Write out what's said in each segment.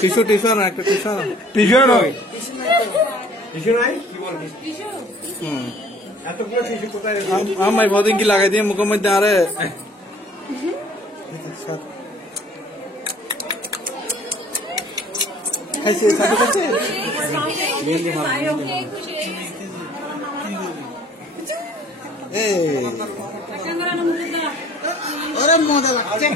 Tissue tissue না একটা tissue না টিস্যু নয় টিস্যু নাই কি বল টিস্যু এতগুলো টিস্যু কোথায় আমি বদিন কি লাগাই দিয়ে মুখের মধ্যে আরে খাইছে সাথে খাইছে এই ওরে মজা লাগছে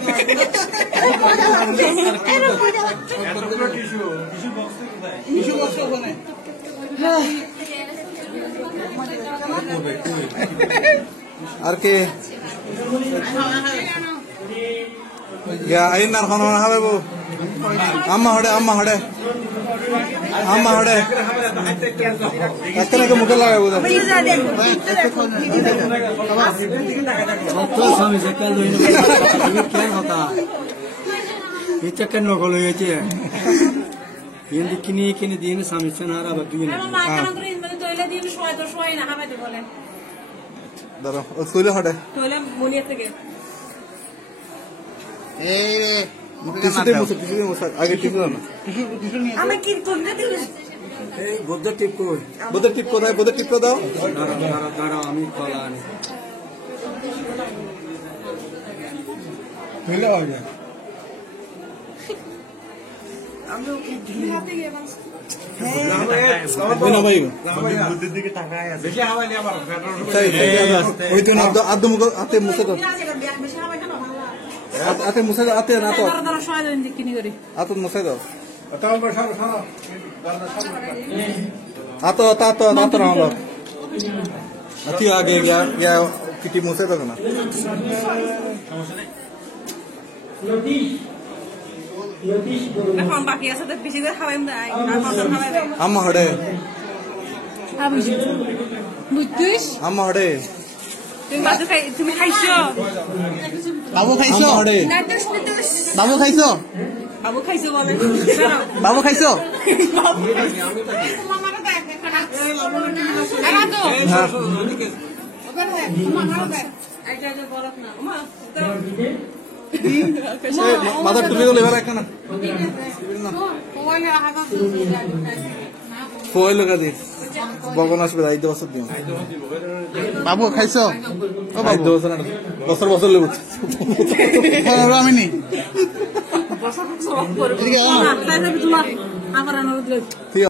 এতগুলো টিস্যু টিস্যু বক্স কোথায় টিস্যু বক্স ওখানে আর কি Ya, ayin nar khono na habe bo. Amma hode. Akkane ko mukhe lagay bo. तो स्वामी से कल ये क्या होता ये चक्कर न खोलो ये चे ये किनी दिन स्वामी से नारा बदुई ना Daro, usule hode. Tisu de musa. Aage tisu na. Ama ki tunne dilu. Buddha tip को Bodha tip ko dao. Dara आमी खोला ने ফেলে হয়ে যায় Bina bhai. বুদ্ধির দিকে তাকায় আছে বেশি হাওয়া নিয়ে আবার Sai. Oi tu na addu muko ate musa do. Ate musa do ate na to. Ate musa do. তাও বসাও খাও Ato na lo. Ati aage ya kiti musa do na. Amma hode. Amma hode. তুমি খাইছো Babu khaiso. Amma hode. Babu khaiso. বাবু খাইছো বলে Babu khaiso. Mother তুমি তো labour একটা না ফয়েল লাগা দি বগন আসবে 5 বছর দিও বাবু খাইছো ও বাবু 5 বছর না বছর লেবু আমি নি বছর বছর করে আমার অনুরোধ